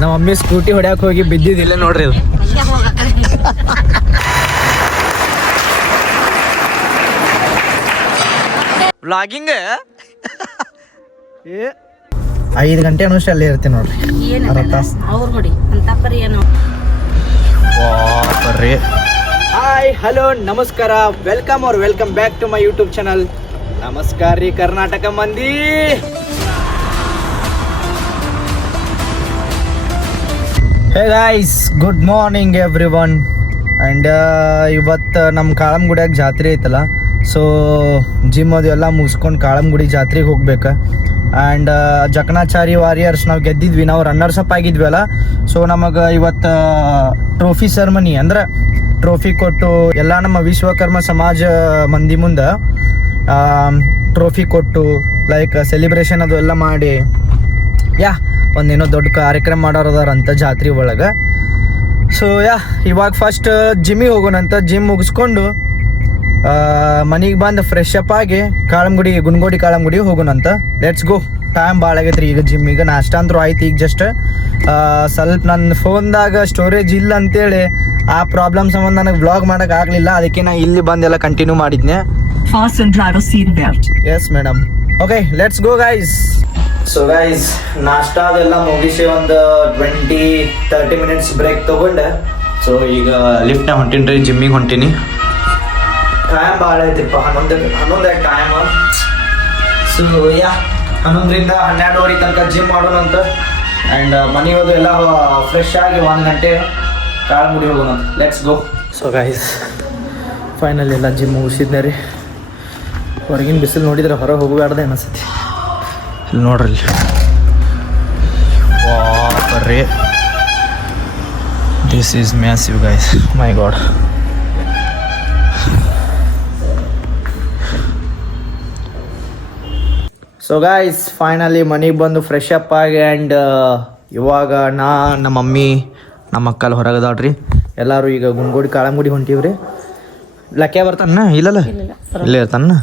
ನಮ್ಮ mummy scooty ಹೊಡ್ಯಾಕ್ ಹೋಗಿ ಬಿದ್ದಿದ್ದಿಲ್ಲ ನೋಡ್ರಿ ಇದು. ವ್ಲಾಗಿಂಗ್ 5 ಗಂಟೆ ಅನುಷ್ಠ ಅಲ್ಲೇ ಇರ್ತೀನಿ ನೋಡ್ರಿ. ಹಾಯ್ ಹಲೋ ನಮಸ್ಕಾರ, welcome or welcome back to my YouTube channel. ನಮಸ್ಕಾರ ರೀ ಕರ್ನಾಟಕ ಮಂದಿ. Hey guys, good morning everyone. And ಇವತ್ತು ನಮ್ಮ ಕಾಳಂಗುಡಿಯಾಗ ಜಾತ್ರೆ ಐತಲ್ಲ, ಸೊ ಜಿಮ್ ಅದು ಎಲ್ಲ ಮುಗಿಸ್ಕೊಂಡು ಕಾಳಂಗುಡಿ ಜಾತ್ರೆಗೆ ಹೋಗ್ಬೇಕು. ಆ್ಯಂಡ್ ಜಕಣಾಚಾರಿ ವಾರಿಯರ್ಸ್ ನಾವು ಗೆದ್ದಿದ್ವಿ, ನಾವು ರನ್ನರ್ಸ್ ಅಪ್ ಆಗಿದ್ವಿ ಅಲ್ಲ. ಸೊ ನಮಗೆ ಇವತ್ತು ಟ್ರೋಫಿ ಸೆರೆಮನಿ ಅಂದ್ರೆ ಟ್ರೋಫಿ ಕೊಟ್ಟು ಎಲ್ಲ ನಮ್ಮ ವಿಶ್ವಕರ್ಮ ಸಮಾಜ ಮಂದಿ ಮುಂದೆ ಟ್ರೋಫಿ ಕೊಟ್ಟು ಲೈಕ್ ಸೆಲಿಬ್ರೇಷನ್ ಅದು ಎಲ್ಲ ಮಾಡಿ ಒಂದೇನೋ ದೊಡ್ಡ ಕಾರ್ಯಕ್ರಮ ಮಾಡೋರದಾರಂತ ಜಾತ್ರೆ ಒಳಗೆ. ಸೊ ಇವಾಗ ಫಸ್ಟ್ ಜಿಮ್ಮಿಗೆ ಹೋಗೋಣಂತ. ಜಿಮ್ ಮುಗಿಸ್ಕೊಂಡು ಮನೆಗೆ ಬಂದು ಫ್ರೆಶ್ ಅಪ್ ಆಗಿ ಗುನ್ಗೋಡಿ ಕಾಳಂಗುಡಿ ಹೋಗೋಣಂತ. Let's go. ಟೈಮ್ ಭಾಳ ಆಗೈತ್ರಿ ಈಗ ಜಿಮ್ಮಿಗೆ. ನಾಷ್ಟ ಅಂತೂ ಆಯ್ತು ಈಗ ಜಸ್ಟ್. ಸ್ವಲ್ಪ ನನ್ನ ಫೋನ್ದಾಗ ಸ್ಟೋರೇಜ್ ಇಲ್ಲ ಅಂತೇಳಿ ಆ ಪ್ರಾಬ್ಲಮ್ ಸಂಬಂಧ ನನಗೆ ವ್ಲಾಗ್ ಮಾಡೋಕೆ ಆಗಲಿಲ್ಲ. ಅದಕ್ಕೆ ನಾನು ಇಲ್ಲಿ ಬಂದೆಲ್ಲ ಕಂಟಿನ್ಯೂ ಮಾಡಿದ್ನೆ. Yes madam. Okay, let's go guys. So guys, ನಾಷ್ಟ ಅದೆಲ್ಲ ಮುಗಿಸಿ ಒಂದು 20-30 ಮಿನಿಟ್ಸ್ ಬ್ರೇಕ್ ತೊಗೊಂಡೆ. ಸೊ ಈಗ ಲಿಫ್ಟ್ನ ಹೊಂಟೀನಿ, ಜಿಮ್ಮಿಗೆ ಹೊಂಟೀನಿ. ಟೈಮ್ ಭಾಳ ಐತಿಪ್ಪ, 11 ಟೈಮ್. ಸೊ 11ರಿಂದ 12 ತನಕ ಜಿಮ್ ಮಾಡೋಣಂತ. ಆ್ಯಂಡ್ ಮನೆಗೆ ಹೋದು ಎಲ್ಲ ಫ್ರೆಶ್ ಆಗಿ 1 ಗಂಟೆ ಕಾಳಂಗುಡಿ ಹೋಗೋಣಂತ. Let's go. So guys, final ಎಲ್ಲ ಜಿಮ್ ಮುಗಿಸಿದ್ನೆ ರೀ. ಹೊರಗಿನ ಬಿಸಿಲು ನೋಡಿದ್ರೆ ಹೊರಗೆ ಹೋಗಬಾರ್ದೆ ಅನಿಸ್ತೈತಿ. ಇಲ್ಲಿ ನೋಡ್ರಿ, ಬರ್ರಿ. This is massive guys, my god. So guys, finally ಮನೆಗೆ ಬಂದು ಫ್ರೆಶ್ ಅಪ್ ಆಗಿ ಆ್ಯಂಡ್ ಇವಾಗ ನಮ್ಮ ಮಮ್ಮಿ ನಮ್ಮ ಅಕ್ಕಲ್ಲಿ ಹೊರಗದಾಳ್ರಿ. ಎಲ್ಲರೂ ಈಗ ಗುನ್ಗೋಡಿ ಕಾಳಂಗುಡಿ ಹೊಂಟೀವ್ರಿ. ಲಕ್ಕೆ ಬರ್ತಾನ? ಇಲ್ಲಲ್ಲ, ಇಲ್ಲೇ ಇರ್ತಾನ.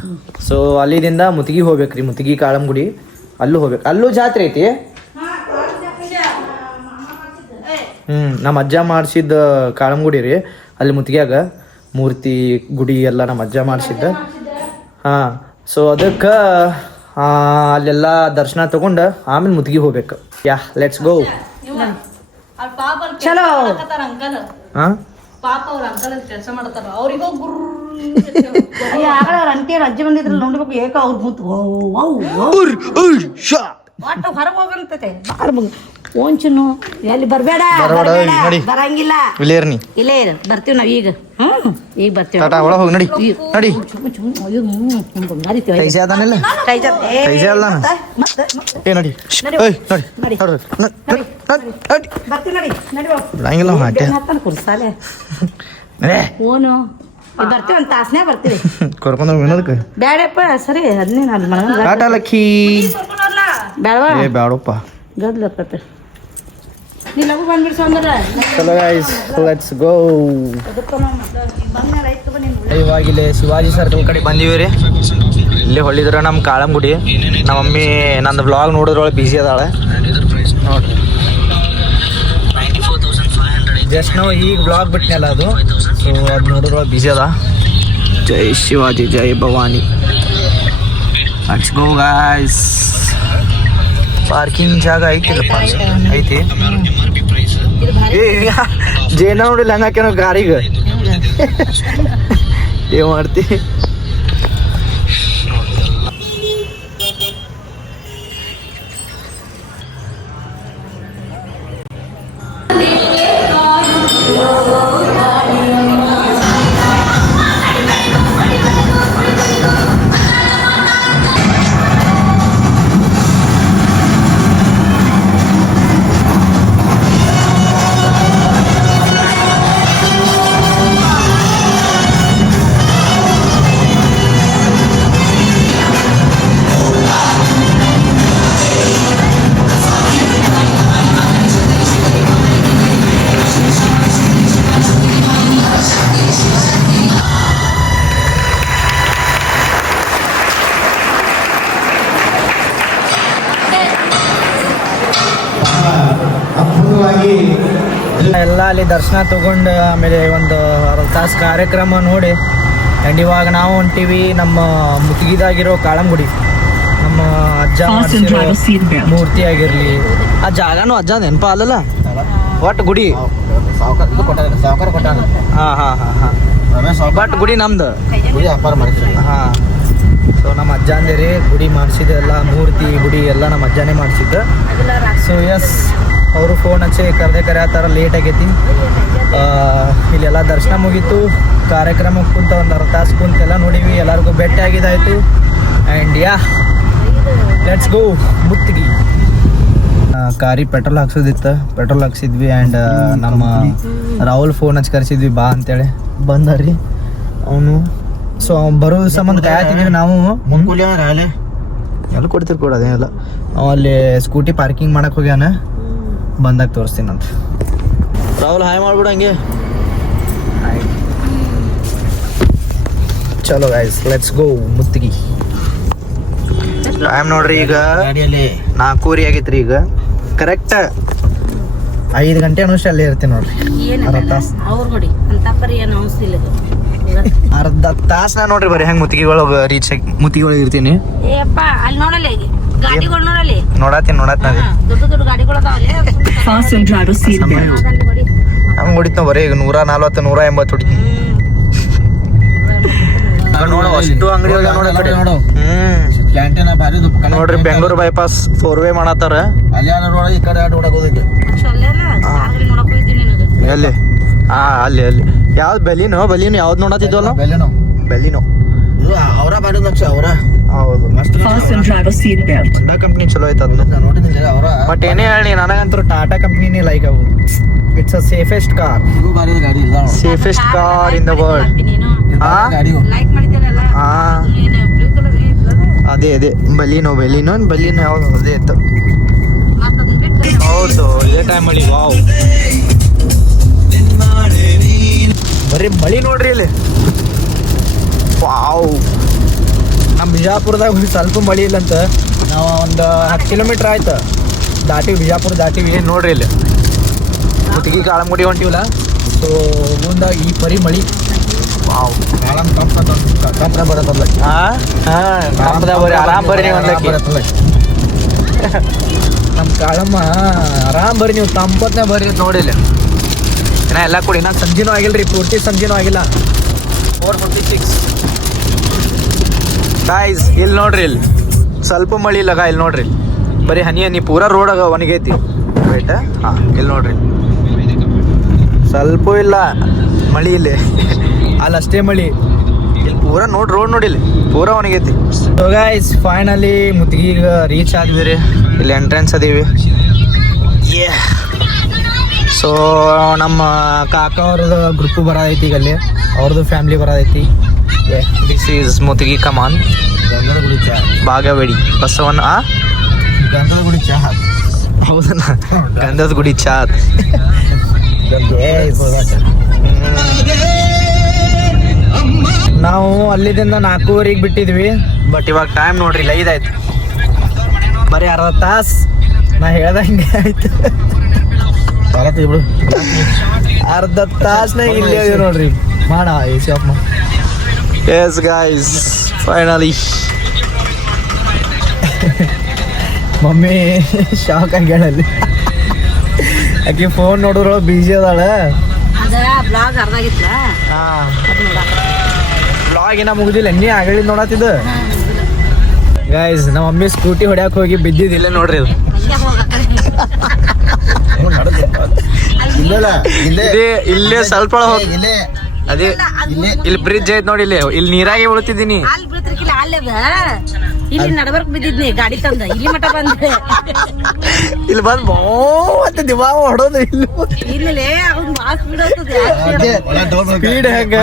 ಸೊ ಅಲ್ಲಿದಿಂದ ಮುತ್ತಿಗೆ ಹೋಗ್ಬೇಕ್ರಿ, ಮುತ್ತಿಗೆ ಕಾಳಂಗುಡಿ ಅಲ್ಲೂ ಹೋಗ್ಬೇಕು. ಅಲ್ಲೂ ಜಾತ್ರೆ ಐತಿ. ನಮ್ಮ ಅಜ್ಜ ಮಾಡಿಸಿದ್ದ ಕಾಳಂಗುಡಿ ರೀ. ಅಲ್ಲಿ ಮುತ್ತಿಗೆಯಾಗ ಮೂರ್ತಿ ಗುಡಿ ಎಲ್ಲ ನಮ್ಮ ಅಜ್ಜ ಮಾಡಿಸಿದ್ದ. ಸೊ ಅದಕ್ಕೆ ಅಲ್ಲೆಲ್ಲ ದರ್ಶನ ತಗೊಂಡು ಆಮೇಲೆ ಮುತ್ತಿಗೆ ಹೋಗ್ಬೇಕು. Let's go. ಚಲೋ. ಕೆಲಸ ಮಾಡ್ತಾರ, ಅವ್ರಿಗೂ ಅಜ್ಜಿ ಬಂದಿದ್ರಲ್ಲ ನೋಡ್ಬೇಕು. ಏಕ ಅವ್ರ ಹೊರಗೆ ಹೋಗಂತತೆ. ಓಂಚುನು ಎಲ್ಲಿ ಬರ್ಬೇಡ, ಬರಂಗಿಲ್ಲ. ಇಲ್ಲೇ ಇರ, ಬರ್ತೀವಿ ನಾವ್ ಈಗ. ಈಗ ಬರ್ತೀವಿ. ಹೋಗಿ ನಡಿ ನಡಿ. ಓನು ಬರ್ತೀವಿ, ಒಂದು ತಾಸನೇ ಬರ್ತೀವಿ. ಕರ್ಕೊಂಡು ಹೋಗಿ ಬೇಡಪ್ಪ, ಸರಿ. ಅದನ್ನೇ ಲಕ್ಕಿ ಬೇಡವಾ? ಬೇಡಪ್ಪ, ಗದ್ಲಪ್ಪತ್ತೆ. ನೀ ಲಗು ಬಂದ್ಬಿಡ್ಸೋ ಅಂದ್ರೆ. ಚಲೋ ಗೈಸ್, ಲೆಟ್ಸ್ ಗೋ. ಇವಾಗಿಲ್ಲೇ ಶಿವಾಜಿ ಸರ್ಕಲ್ ಕಡೆ ಬಂದೀವಿ ರೀ. ಇಲ್ಲೇ ಹೊಳ್ಳಿದ್ರ ನಮ್ಮ ಕಾಳಂಗುಡಿ. ನಮ್ಮ ಮಮ್ಮಿ ನಂದು ವ್ಲಾಗ್ ನೋಡಿದ್ರೊಳಗೆ ಬಿಸಿ ಅದಾಳೆ ನೋಡ್ರಿ. ಜಸ್ಟ್ ನಾವು ಈಗ ವ್ಲಾಗ್ ಬಿಟ್ನಲ್ಲ ಅದು. ಸೊ ಅದು ನೋಡಿದ್ರೊಳಗೆ ಬಿಸಿ ಅದ. ಜೈ ಶಿವಾಜಿ, ಜೈ Bhavani. Let's go guys. Parking ಜಾಗ ಐತಿಲ್ಲಪ್ಪ, ಐತಿ. ಜೇನ ನೋಡಿಲ್ಲ ಹಂಗಾಕೇನೋ ಗಾರಿಗೆ. ಏನ್ ಮಾಡ್ತಿ? ಎಲ್ಲ ಅಲ್ಲಿ ದರ್ಶನ ತಗೊಂಡು ಆಮೇಲೆ ಒಂದು ಅರ್ಧ ತಾಸು ಕಾರ್ಯಕ್ರಮ ನೋಡಿ ಆ್ಯಂಡ್ ಇವಾಗ ನಾವು ಹೊಂಟೀವಿ ನಮ್ಮ ಮುತ್ತಿಗಿದಾಗಿರೋ ಕಾಳಂಗುಡಿ. ನಮ್ಮ ಅಜ್ಜ ಮಾಡ್ಸಿರೋ ಮೂರ್ತಿ ಆಗಿರಲಿ, ಆ ಜಾಗನೂ ಅಜ್ಜ ನೆನಪ ಅಲ್ಲಲ್ಲ, ಒಟ್ಟು ಗುಡಿ ಹಾಂ ಹಾಂ ಹಾಂ ಹಾಂ ಬಟ್ ಗುಡಿ ನಮ್ದು ಹಾಂ. ಸೊ ನಮ್ಮ ಅಜ್ಜ ಅಂದೇರಿ ಗುಡಿ ಮಾಡಿಸಿದ್ದು ಎಲ್ಲ ಮೂರ್ತಿ ಗುಡಿ ಎಲ್ಲ ನಮ್ಮ ಅಜ್ಜನೇ ಮಾಡಿಸಿದ್ದು. ಸೊ ಎಸ್ ಅವರು ಫೋನ್ ಹಚ್ಚಿ ಕರೆ ಆ ಥರ ಲೇಟ್ ಆಗೈತಿ. ಇಲ್ಲೆಲ್ಲ ದರ್ಶನ ಮುಗೀತು, ಕಾರ್ಯಕ್ರಮಕ್ಕೆ ಕುಂತ ಒಂದು ಅರ್ಧ ತಾಸು ಕುಂತೆಲ್ಲ ನೋಡಿವಿ, ಎಲ್ಲರಿಗೂ ಭೇಟಿ ಆಗಿದ್ದಾಯಿತು. ಆ್ಯಂಡ್ ಯಾ ಲೆಟ್ಸ್ ಗೋ ಮುತ್ತಿಗೆ. ಕಾರಿ ಪೆಟ್ರೋಲ್ ಹಾಕ್ಸೋದಿತ್ತು, ಪೆಟ್ರೋಲ್ ಹಾಕ್ಸಿದ್ವಿ. ಆ್ಯಂಡ್ ನಮ್ಮ ರಾಹುಲ್ ಫೋನ್ ಹಚ್ಚಿ ಕರೆಸಿದ್ವಿ ಬಾ ಅಂತೇಳಿ ಬಂದಾರಿ ಅವನು. ಸೊ ಅವ್ನು ಬರೋ ಸಂಬಂಧ ಕಾಯ್ತಿದ್ವಿ ನಾವು. ಎಲ್ಲ ಕೊಡ್ತೀರಿ ಕೊಡು ಅದೇನೆಲ್ಲ. ಅವ ಅಲ್ಲಿ ಸ್ಕೂಟಿ ಪಾರ್ಕಿಂಗ್ ಮಾಡಕ್ಕೆ ಹೋಗ್ಯಾನ, ಬಂದಾಗ ತೋರಿಸ್ತೀನಂತ. ರಾಹುಲ್ ಹಾಯ್ ಮಾಡ್ಬಿಡು ಹಂಗೆ. ಚಲೋ ಗೈಸ್ ಲೆಟ್ಸ್ ಗೋ ಮುತ್ತಿಗೆ. ಟೈಮ್ ನೋಡ್ರಿ ಈಗ 4:00 ಆಗೈತ್ರಿ. ಈಗ ಕರೆಕ್ಟ್ 5 ಗಂಟೆ ಅನುಷ್ಠ ಅಲ್ಲೇ ಇರ್ತೀನಿ ನೋಡ್ರಿ. ಅರ್ಧ ತಾಸು ನೋಡ್ರಿ ಬರೀ ಹೆಂಗ್ ಮುತ್ತಿಗೆಗಳು ರೀಚ್ ಆಗಿ ಮುತ್ತಿಗೆಗಳು ಇರ್ತೀನಿ. ನೋಡತ್ತೀನಿ ಹಂಗ್ ಹೊಡಿತ ಬರೀ ಈಗ 140 180 ಹೊಡಿತೀನಿ. ಅಷ್ಟು ಅಂಗಡಿ ನೋಡ್ರಿ ಬೆಂಗಳೂರು ಬೈಪಾಸ್ 4-ವೇ ಮಾಡತ್ತಾರ. ಎಲ್ಲಿ ಅಲ್ಲಿ ಯಾವ್ದು ಬೆಲಿನೋ ಯಾವ್ದು ನೋಡತ್ತಿದ್ವಲ್ಲ ಬೆಲಿನೋ ಅವರ ಹೌದು ಮಸ್ತ್ ಕಂಪ್ನಿ ಚಲೋ ಐತ. ಬಟ್ ಏನೇ ಹೇಳಿ ನನಗಂತೂ ಟಾಟಾ ಕಂಪ್ನಿನೇ ಲೈಕ್ ಆಗುದು. It's a safest car in the world. ಅದೇ ಬೆಲಿನೋ ಯಾವ್ದು ಅದೇ ಇತ್ತು. ಹೌದು ಇದೇ ಟೈಮಲ್ಲಿ ವಾವ್ ಬರೀ ಮಳಿ ನೋಡ್ರಿ ಇಲ್ಲಿ. ವಾವ್ ನಮ್ಮ ಬಿಜಾಪುರದಾಗ ಸ್ವಲ್ಪ ಮಳಿ ಇಲ್ಲಂತ. ನಾವು ಒಂದು 10 ಕಿಲೋಮೀಟ್ರ್ ಆಯ್ತು ಬಿಜಾಪುರ ದಾಟಿವಿ. ನೋಡ್ರಿ ಇಲ್ಲಿ ಮುತ್ತಿಗೆ ಕಾಳಂಗುಡಿ ಹೊಂಟಿವಲ್ಲ. ಸೊ ಮುಂದಾಗ ಈ ಪರಿ ಮಳಿ. ವಾವ್ ಬರತ್ತಲ್ಲ ಆರಾಮ್ ಬರ್ರಿ ನೀವು ಒಂದಕ್ಕೆ. ನಮ್ಮ ಕಾಳಮ್ಮ ಆರಾಮ್ ಬರ್ರಿ ನೀವು ತಂಪತ್ನ ಬರ್ರಿ ನೋಡಿಲ್ಲ. ಇನ್ನ ಎಲ್ಲ ಕೊಡಿ ಇನ್ನ ಸಂಜೆನೂ ಆಗಿಲ್ರಿ, ಪೂರ್ತಿ ಸಂಜೆನೂ ಆಗಿಲ್ಲ. 4:46 ಗಾಯ್ಸ್. ಇಲ್ಲಿ ನೋಡ್ರಿ ಇಲ್ಲಿ ಸ್ವಲ್ಪ ಮಳಿ ಇಲ್ಲ ಇಲ್ಲಿ ನೋಡ್ರಿ, ಬರೀ ಹನಿ ಪೂರಾ ರೋಡ್ ಒಣಗೈತಿ. ರೈಟ್ ಹಾಂ ಇಲ್ಲಿ ನೋಡ್ರಿ ಸ್ವಲ್ಪ ಇಲ್ಲ ಮಳಿ ಇಲ್ಲಿ ಅಲ್ಲಷ್ಟೇ ಮಳಿ. ಇಲ್ಲಿ ಪೂರಾ ರೋಡ್ ನೋಡಿ ಇಲ್ಲಿ ಪೂರಾ ಒಣಗೈತಿ. ಸೊ ಗೈಸ್ ಫೈನಲಿ ಮುತ್ತಿಗೆ ರೀಚ್ ಆದ್ವಿ ರೀ. ಇಲ್ಲಿ ಎಂಟ್ರೆನ್ಸ್ ಅದೀವಿ. ಸೊ ನಮ್ಮ ಕಾಕ ಅವ್ರದ್ದು ಗ್ರೂಪ್ ಬರೋದೈತಿ ಈಗ ಅಲ್ಲಿ, ಅವ್ರದ್ದು ಫ್ಯಾಮಿಲಿ ಬರೋದೈತಿ. ದಿಸ್ ಈಸ್ ಮುತ್ತಿಗೆ ಕಮಾನ್ ಬಾಗೇವಾಡಿ ಬಸವನ ಗಂಧದ ಗುಡಿ ಚಾ. ಹೌದಣ್ಣ ಗಂಧದ ಗುಡಿ ಚಾ. ನಾವು ಅಲ್ಲಿದಿಂದ 4:00 ಬಿಟ್ಟಿದ್ವಿ. ಬಟ್ ಇವಾಗ ಟೈಮ್ ನೋಡ್ರಿ 5 ಆಯ್ತು. ಬರೀ ಅರ್ಧ ತಾಸು ನಾ ಹೇಳ್ದಂಗೆ ಆಯ್ತು. ಅರ್ಧ ತಾಸ್ನಾಗ ಇಲ್ಲೇ ನೋಡ್ರಿ ಮಾಡ ಎಸಿ ಆಫ್ ಮಾಡಿ. Yes guys finally mummy shock ಆಗ್ಯಾಳಲ್ಲಿ. ಆಕೆ ಫೋನ್ ನೋಡಿದ್ರು ಬಿಜಿ ಅದಾಳ. ಬ್ಲಾಗ್ ಏನ ಮುಗಿದಿಲ್ಲ ಎಣ್ಣೆ ಆಗಲಿ ನೋಡತ್ತಿದ್ದು. ಗೈಸ್ ನಮ್ಮ ಮಮ್ಮಿ ಸ್ಕೂಟಿ ಹೊಡ್ಯಾಕ ಹೋಗಿ ಬಿದ್ದಿದ್ದಿಲ್ಲ ನೋಡ್ರಿ. ಅದು ಇಲ್ಲೇ ಸ್ವಲ್ಪ ಅದೇ ಇಲ್ಲಿ ಬ್ರಿಡ್ಜ್ ಐತ್ ನೋಡಿ. ಇಲ್ಲಿ ನೀರಾಗೆ ಉಳ್ತಿದ್ದೀನಿ. ಇಲ್ಲಿ ನಡಬರ್ಕ್ ಬಿದ್ದಿದ್ನಿ ಗಾಡಿ ತಂದ ಇಲ್ಲಿ ಮಠ ಬಂದೆ. ಇಲ್ಲಿ ಬಂದ್ ಮತ್ತೆ ದಿವಾ ಹೊಡೋದು ಇಲ್ಲಿ ಅವ್ನ್ ಬಾಸ್ ಬಿಡೋದು ಸ್ಪೀಡ್ ಹೆಂಗ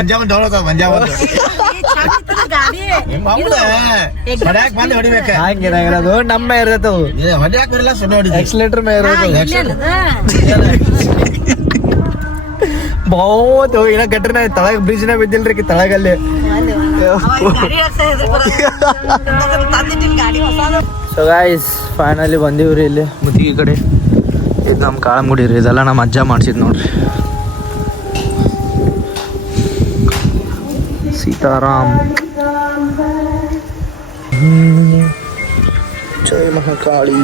ಹಂಗಿರೋದು ನಮ್ಮ ಇರತ್ತವು ಎಕ್ಸ್ಲೇಟರ್ ಮೇ ಇರೋದು. ಬಹುತ್ ಇನ್ನ ಗಟ್ರನ ತಳಗ ಬ್ರಿಡ್ಜ್ ನ ಬಿದ್ದಿಲ್ರಿ ತಳಗಲ್ಲಿ. ಸೊ ಗೈಸ್ ಫೈನಲಿ ಬಂದೀವ್ರಿ ಇಲ್ಲಿ ಮುತ್ತಿಗೆ ಕಡೆ. ಇದು ನಮ್ಮ ಕಾಳಂಗುಡಿ ರೀ, ಇದೆಲ್ಲ ನಮ್ಮ ಅಜ್ಜ ಮಾಡ್ಸಿದ್ ನೋಡ್ರಿ. ಸೀತಾರಾಮ್ ಜೈ ಮಹಾಕಾಳಿ.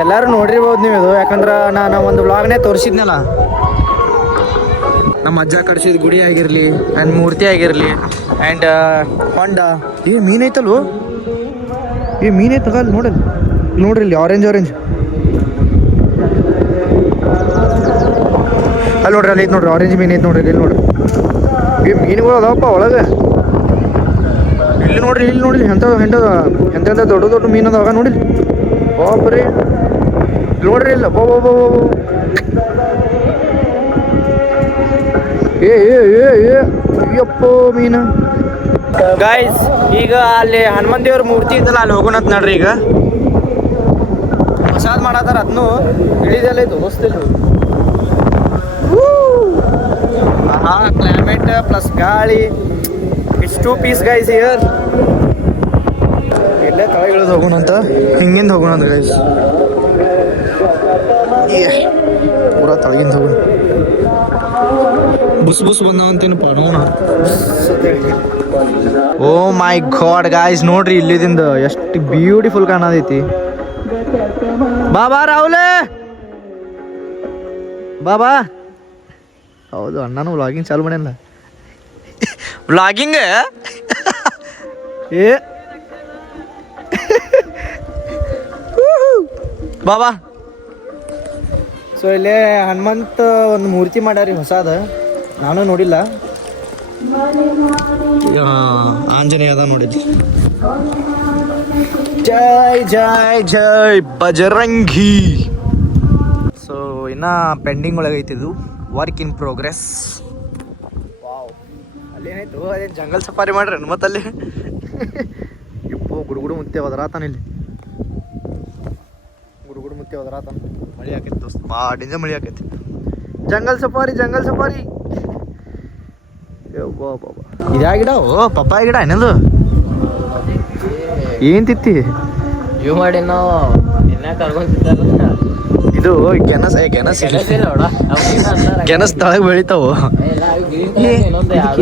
ಎಲ್ಲಾರು ನೋಡಿರ್ಬೋದು ನೀವು ಇದು, ಯಾಕಂದ್ರೆ ನಾನು ಒಂದು ವ್ಲಾಗ್ನೇ ತೋರಿಸಿದ್ನಲ್ಲ, ನಮ್ಮ ಅಜ್ಜ ಕಟ್ಸಿದ ಗುಡಿ ಆಗಿರ್ಲಿ ಆ್ಯಂಡ್ ಮೂರ್ತಿ ಆಗಿರ್ಲಿ ಆ್ಯಂಡ್ ಹೊಂಡ. ಮೀನ್ ಐತಲ್ವ, ಮೀನ್ ಐತಲ್ಲ ಅಲ್ಲಿ ನೋಡ್ರಿ ಇಲ್ಲಿ ಆರೆಂಜ್ ಅಲ್ಲಿ ನೋಡ್ರಿ, ಅಲ್ಲಿ ಐತೆ ನೋಡ್ರಿ ಆರೆಂಜ್ ಮೀನ್ ಐತೆ ನೋಡ್ರಿ, ಇಲ್ಲಿ ನೋಡ್ರಿ ಮೀನುಗಳು ಅದಾವಪ್ಪ ಒಳಗೆ. ಇಲ್ಲಿ ನೋಡ್ರಿ ಎಂತ ದೊಡ್ಡ ಮೀನು ಅದಾವ ನೋಡಿ. ಬಾಬ್ರಿ ನೋಡ್ರಿ ಇಲ್ಲ ಅಯ್ಯಪ್ಪ ಮೀನು. ಗಾಯ್ಸ್ ಈಗ ಅಲ್ಲಿ ಹನುಮಂತ ದೇವ್ರ ಮೂರ್ತಿ ಇದ್ದಲ್ಲ, ಅಲ್ಲಿ ಹೋಗೋಣಂತ ನೋಡ್ರಿ. ಈಗ ಪ್ರಸಾದ್ ಮಾಡತ್ತಾರ, ಅದನ್ನು ಇಳಿದೆಲ್ಲ ಇದು ದೋಸ್ತಿಲ್ಲ. ಕ್ಲೈಮೇಟ್ ಪ್ಲಸ್ ಗಾಳಿ, ಇಟ್ಸ್ 2 ಪೀಸ್ ಗೈಸ್ ಹಿಯರ್. ಇಲ್ಲೇ ಕೆಳಗೆ ಇಳಿದು ಹೋಗೋಣಂತ, ಹಿಂಗಿಂದ ಹೋಗೋಣಂತ ಗೈಸ್, ಪೂರಾ ತಳಗಿಂದ ಹೋಗೋಣ. ಬುಸ್ ಬಂದಾವಂತೇನಪ್ಪ ನೋಡ. ಓ ಮೈ ಗಾಡ್ ಗಾಯ್ಸ್, ನೋಡ್ರಿ ಇಲ್ಲಿದಿಂದ ಎಷ್ಟು ಬ್ಯೂಟಿಫುಲ್ ಕಾಣತೈತಿ. ಬಾಬಾ ರಾಹುಲೆ ಬಾಬಾ. ಹೌದು, ಅಣ್ಣನೂ ವ್ಲಾಗಿಂಗ್ ಚಾಲು ಮಾಡ್ಯಾನ. ವ್ಲಾಗಿಂಗ್ ಏ ಬಾಬಾ. ಸೊ ಇಲ್ಲೇ ಹನುಮಂತ ಒಂದು ಮೂರ್ತಿ ಮಾಡ್ಯಾರಿ ಹೊಸಾದ, ನಾನು ನೋಡಿಲ್ಲ. ಆಂಜನೇಯ ಅದ ನೋಡಿದ್ವಿ. ಜೈ ಜೈ ಜೈ ಬಜರಂಗಿ. ಸೊ ಇನ್ನ ಪೆಂಡಿಂಗ್ ಒಳಗೈತಿದ್ದು, ವರ್ಕ್ ಇನ್ ಪ್ರೋಗ್ರೆಸ್. ವಾವ್, ಅಲ್ಲೇನಾಯ್ತು, ಅದೇನು ಜಂಗಲ್ ಸಫಾರಿ ಮಾಡ್ರಿ ಹನುಮಂತಲ್ಲಿ. ಇಪ್ಪು ಗುಡುಗುಡು ಮುತ್ತೆ ಹೋದ್ರಾತಾನ, ಇಲ್ಲಿ ಗುಡುಗುಡು ಮುತ್ತೆ ಹೋದ್ರಾತಾನ. ಮಳೆ ಆಕೈತಿ ದೋಸ್ತ, ಮಾಡಿಂದ ಮಳೆ ಆಕೈತಿ. ಜಂಗಲ್ ಸಫಾರಿ ಇದ್ಯಾ ಗಿಡ? ಓ ಪಪ್ಪಾಯ ಗಿಡ ಏನದು? ಏನ್ ತಿತ್ತಿ ಇವ್ ಮಾಡಿ ನಾವು ಇದು ಗೆಣಸ್ ತಳಗ್ ಬೆಳಿತಾವ.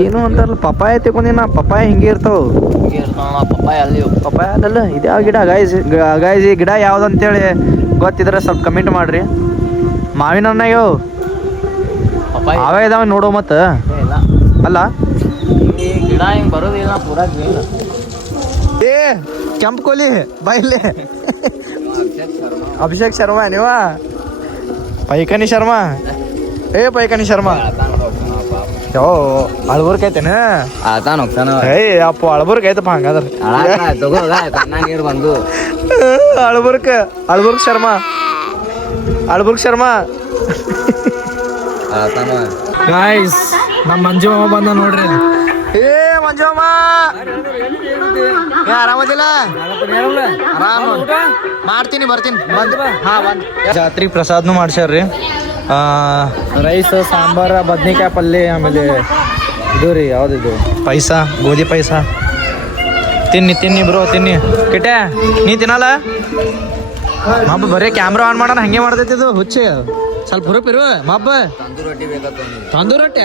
ಏನು ಅಂತಾರಲ್ಲ, ಪಪ್ಪಾಯ ತಗೊಂಡಿನ, ಪಪ್ಪಾಯ ಹಿಂಗೆ ಇರ್ತಾವ. ಪಪ್ಪಾಯ ಅದಲ್ಲ, ಇದ್ಯಾವ ಗಿಡ ಗಾಯ್ಸ್? ಈ ಗಿಡ ಯಾವ್ದಂತೇಳಿ ಗೊತ್ತಿದ್ರೆ ಸ್ವಲ್ಪ ಕಮೆಂಟ್ ಮಾಡ್ರಿ. ಮಾವಿನ ಹಣ್ಣಾಗ್ಯೋ ಅವೇ ಇದಾವೆ ನೋಡೋ. ಮತ್ತ ಅಲ್ಲ ಗಿಡ ಹಿಂಗ್ ಬರೋದಿಲ್ಲ ಪೂರಾ. ಏ ಕೆಂಪು ಕೋಲಿ ಬಾಯಿಲೆ. ಅಭಿಷೇಕ್ ಶರ್ಮಾ ನೀವ? ಪೈಕನಿ ಶರ್ಮಾ. ಪೈಕನಿ ಶರ್ಮಾ ಯೋ ಅಳ್ಬರ್ಕ್ ಐತೇನ? ಆತಾನ ಹೋಗ್ತಾನ. ಅಪ್ಪ ಅಳ್ಬರ್ಕ್ ಐತಪ್ಪ. ಹಂಗಾದ್ರ ನೀರು ಬಂದು ಅಳ್ಬರ್ಕ್ ಶರ್ಮಾ, ಅಳ್ಬರ್ಕ್ ಶರ್ಮಾ. ಗಾಯ್ಸ್ ನಮ್ಮ ಮಂಜು ಮಾಮ ಬಂದ ನೋಡ್ರಿ. ಮಂಜು ಮಾಮ ಆರಾಮದಿಲ್ಲ? ಆರಾಮ ಮಾಡ್ತೀನಿ, ಬರ್ತೀನಿ. ಜಾತ್ರೆ ಪ್ರಸಾದ್ನು ಮಾಡ್ಸ್ಯಾರ್ರಿ. ರೈಸ್, ಸಾಂಬಾರ, ಬದ್ನಿಕಾಯಿ ಪಲ್ಯ, ಆಮೇಲೆ ಇದು ರೀ ಯಾವ್ದಿದು ಪೈಸ, ಗೋಧಿ ಪೈಸ. ತಿನ್ನಿ ಬ್ರೋ ತಿನ್ನಿ. ಕಿಟ್ಟೆ ನೀ ತಿನ್ನಲ್ಲ? ಮಬ್ಬ ಬರೀ ಕ್ಯಾಮ್ರಾ ಆನ್ ಮಾಡೋಣ ಹಂಗೆ ಮಾಡ್ತೈತಿ ಇದು ಹುಚ್ಚಿ. ಸ್ವಲ್ಪ ಹುರುಪಿರು ಮಬ್ಬ. ತಂದೂರ್ ರೊಟ್ಟಿ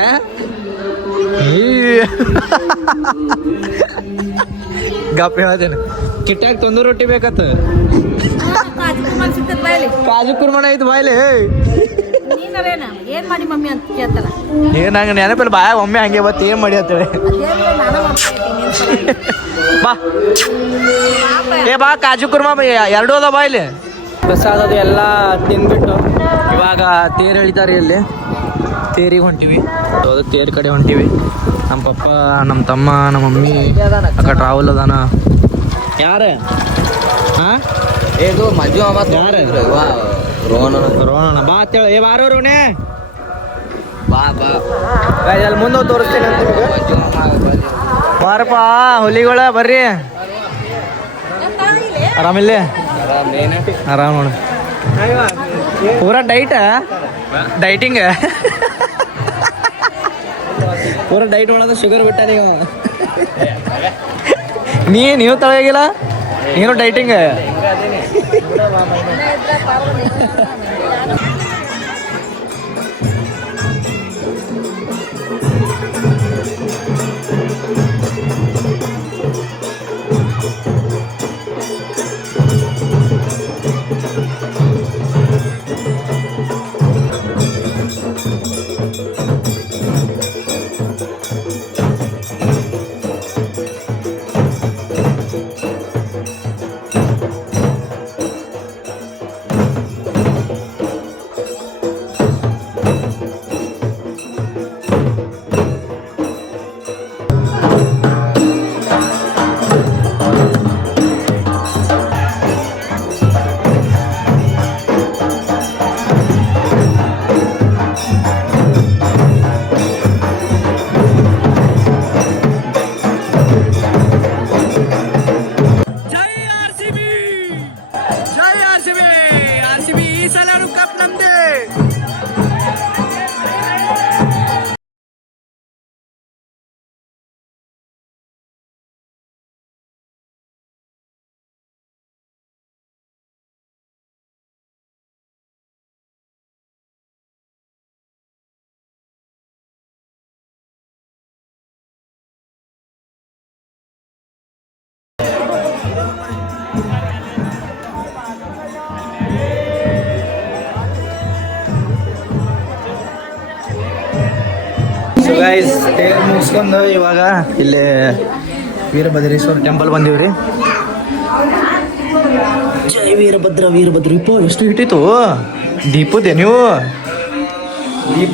ಗಪ್ಪ ಹೇಳ್ತೇನೆ. ಕಿಟ್ಟಾಗ ತಂದೂರ್ ರೊಟ್ಟಿ ಬೇಕತ್ತ. ಕಾಜು ಕುರ್ಮಣ ಐತಿ ಬಾಯ್ಲಿ. ಏನ್ ಮಾಡಿ ಮಮ್ಮಿ ಅಂತ ಕೇಳ್ತಾರ. ಏನ್ ಹಂಗ ನೆನಪಿಲ್ಲ ಬಾಯಾಗ ಒಮ್ಮೆ ಹಂಗೆ ಬತ್ತು ಏನ್ ಮಾಡಿ ಅಂತೇಳಿ. ಬಾ ಕಾಜು ಕುರ್ಮಾ ಎರಡು ಅದ ಬಾಯ್ಲಿ. ಪ್ರಸಾದ ಅದು ಎಲ್ಲ ತಿಂದ್ಬಿಟ್ಟು ಇವಾಗ ತೇರು ಎಳಿತಾರೆ. ಇಲ್ಲಿ ತೇರಿಗೆ ಹೊಂಟಿವಿ, ಅದಕ್ಕೆ ತೇರ್ ಕಡೆ ಹೊಂಟಿವಿ. ನಮ್ಮ ಪಪ್ಪ, ನಮ್ಮ ತಮ್ಮ, ನಮ್ಮ ಮಮ್ಮಿ, ಅಕ್ಕ ಟ್ರಾವೆಲ್ ಅದಾನ. ಯಾರ ಇದು ಮಂಜು ಯಾರ? ರೋಹಣ ಬಾ ಅಂತೇಳಿ. ಬಾರೋ ರೋಣೆ ಬಾ ಬಾ Guys, ಅಲ್ಲಿ ಮುಂದೆ ತೋರಿಸ್ತೇನೆ ಅಂತ ನಿಮಗೆ. ಮಂಜು ಮಾಮ ಬಾರಪ್ಪ ಹುಲಿಗಳ ಬರ್ರಿ. ಆರಾಮಿಲ್ಲ? ಆರಾಮೇನ ಆರಾಮ್ ನೋಡು. ಪೂರಾ ಡೈಟಿಂಗ್ ಪೂರಾ ಡೈಟ್ ಮಾಡೋದು ಶುಗರ್ ಬಿಟ್ಟ ನೀವು ತಳಗಿಲ್ಲ ನೀನು ಡೈಟಿಂಗ್. ಸೊ ಗೈಸ್ ಮುಗಿಸ್ಕೊಂಡು ಇವಾಗ ಇಲ್ಲಿ ವೀರಭದ್ರೇಶ್ವರ ಟೆಂಪಲ್ ಬಂದೀವ್ರಿ. ಜೈ ವೀರಭದ್ರ ಇಪ್ಪ ಎಷ್ಟು ಹಿಟ್ಟಿತ್ತು ದೀಪದೇ ನೀವು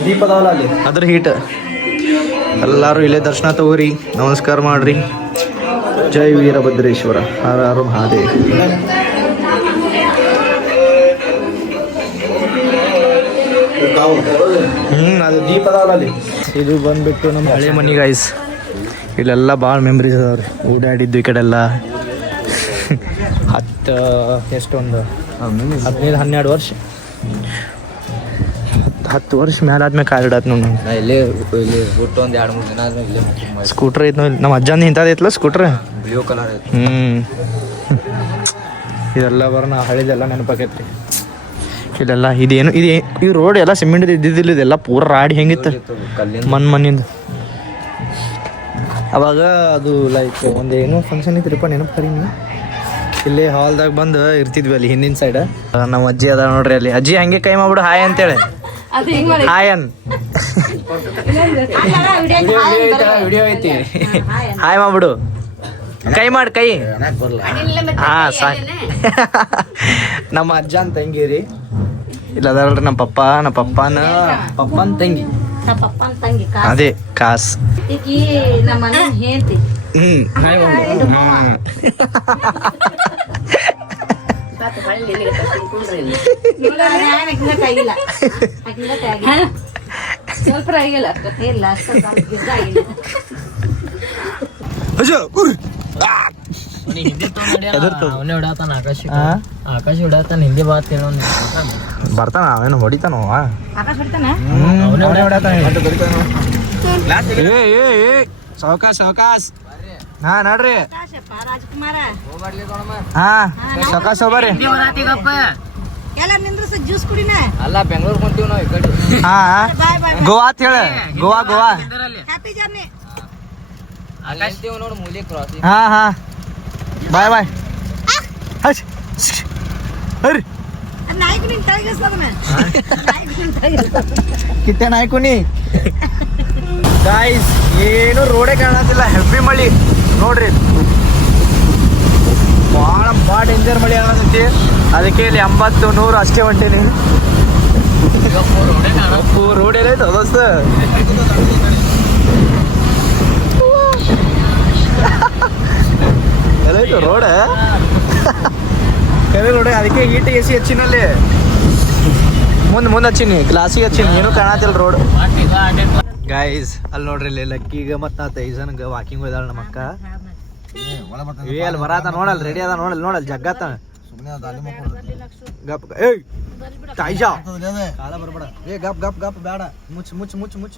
ದೀಪದವಲ್ಲ ಅಲ್ಲಿ ಅದ್ರ ಹೀಟ್. ಎಲ್ಲರೂ ಇಲ್ಲೇ ದರ್ಶನ ತಗೋರಿ, ನಮಸ್ಕಾರ ಮಾಡ್ರಿ. ಜೈ ವೀರಭದ್ರೇಶ್ವರ ಹರ ಹರ ಮಹಾದೇವ್. ಅದು ದೀಪದವಲ್ಲ ಅಲ್ಲಿ. ಇದು ಬಂದ್ಬಿಟ್ಟು ನಮ್ಮ ಹಳೆ ಮನಿ ಗೈಸ್. ಇಲ್ಲೆಲ್ಲ ಭಾಳ ಮೆಮ್ರೀಸ್ ಅದಾವ್ರಿ. ಓಡಾಡಿದ್ದು ಈ ಕಡೆ ಎಲ್ಲ ಎಷ್ಟೊಂದು 15-12 ವರ್ಷ 10 ವರ್ಷ ಮೇಲೆ ಆದ್ಮೇಲೆ ಕಾರ್ ಇಡತ್ ನೋಡಿ. ಇಲ್ಲೇ ಬಿಟ್ಟು ಒಂದು 2-3 ದಿನ ಆದ್ಮೇಲೆ ಇಲ್ಲೇ ಸ್ಕೂಟ್ರ್ ಐತ್ ನೋಡಿ. ನಮ್ಮ ಅಜ್ಜಂದು ಇಂಥದ್ದು ಸ್ಕೂಟ್ರ್ ಬ್ಲೂ ಕಲರ್ ಐತಿ. ಇದೆಲ್ಲ ಬರೋಣ ಹಳಿದೆಲ್ಲ ನೆನಪಾಕೈತ್ರಿ. ಇಲ್ಲೆಲ್ಲ ಇದೇನು ಈ ರೋಡ್ ಎಲ್ಲ ಸಿಮೆಂಟ್ ಇದ್ದಿದ್ದಿಲ್ಲ, ಇದೆಲ್ಲ ಪೂರ ರಾಡಿ ಹೆಂಗಿತ್ತು ಮಣ್ಣಿಂದ. ಅವಾಗ ಅದು ಲೈಕ್ ಒಂದೇನು ಫಂಕ್ಷನ್ ಇದ್ರಿಪ್ಪ ನೆನಪು ಕರಿ ನೀವು. ಇಲ್ಲೇ ಹಾಲ್ದಾಗ ಬಂದು ಇರ್ತಿದ್ವಿ ಅಲ್ಲಿ ಹಿಂದಿನ ಸೈಡ್. ನಮ್ಮ ಅಜ್ಜಿ ಅದ ನೋಡ್ರಿ ಅಲ್ಲಿ. ಅಜ್ಜಿ ಹಂಗೆ ಕೈ ಮಾಡ್ಬಿಡು ಹಾಯ್ ಅಂತೇಳಿ. ಹಾಯ್ ಅನ್ ವಿಡಿಯೋ ಐತಿ. ಹಾಯ್ ಮಾಡ್ಬಿಡು, ಕೈ ಮಾಡಿ ಕೈ. ಹಾ ಸಾಕು. ನಮ್ಮ ಅಜ್ಜ ಅಂತ ತಂಗಿರಿ ಇಲ್ಲ ಅದಲ್ರಿ ನಮ್ಮ ಪಪ್ಪನ ತಂಗಿ. ಅದೇ ಕಾಸ್. ಆಕಾಶ ಹೊಡತಾನ ಹಿಂದಿ ಬಾತ್ ಬರ್ತಾನ ಅವೇನು ಹೊಡಿತಾನ ಸಾವಕಾಶ. ಹಾ ನೋಡ್ರಿ ಹಾ ಸಾವಕಾಶ ಹೋಗ್ಬರ್ರಿ. ಜ್ಯೂಸ್ ಕುಡಿನ. ಅಲ್ಲ ಬೆಂಗಳೂರು ಕೊಂತೀವಿ ನಾವು ಈ ಕಡೆ. ಹಾ ಗೋವಾ ಅಂತ ಹೇಳ. Goa happy journey. ಅಲ್ಲಿ ಅಂತೀವಿ ನೋಡು ಮೂಲಿ ಕ್ರಾಸ್. ಹಾ ಬಾಯ್ ಅರಿ ಕಿಟ್ಟೆ ನಾಯ್ಕುನಿ. ಗಾಯ್ಸ್ ಏನು ರೋಡೇ ಕಾಣತಿಲ್ಲ, ಹೆವಿ ಮಳಿ ನೋಡ್ರಿ. ಭಾಳ ಡೇಂಜರ್ ಮಳಿ ಆಗತೈತಿ. ಅದಕ್ಕೆ ಇಲ್ಲಿ 80-100 ಅಷ್ಟೇ ಹೊಂಟೀನಿ. ರೋಡ್ ಏನೈತೆ ದೋಸ್ತ. ಎಲ್ಲೈತು ರೋಡ್ ಕರೆ ರೋಡ್. ಅದಕ್ಕೆ ಈಟ್ ಎಸಿ ಹೆಚ್ಚಿನಲ್ಲಿ ಮುಂದೆ ಹಚ್ಚಿನಿ ಗ್ಲಾಸಿಗೆ ಹಚ್ಚಿನಿ ಏನು ಕಾಣತಿಲ್ಲ ರೋಡ್ ಗೈಸ್ ಅಲ್ಲಿ ನೋಡ್ರಿ ಇಲ್ಲಿ ಲಕ್ಕಿಗ ಮತ್ ನಾ ತೈಸನ್ಗ ವಾಕಿಂಗ್ ಹೋದಾಳ ನಮ್ಮ ಅಕ್ಕ ಅಲ್ಲಿ ಬರಾತ ನೋಡಲ್ ರೆಡಿ ಅದ ನೋಡಲ್ ಜಗ್ಗಾತ ಗಪ್ ಏಯ್ ತಾಯಿಜಾ ಕಾಲ ಬರ್ಬೇಡ ಗಪ್ ಬೇಡ ಮುಚ್ಚ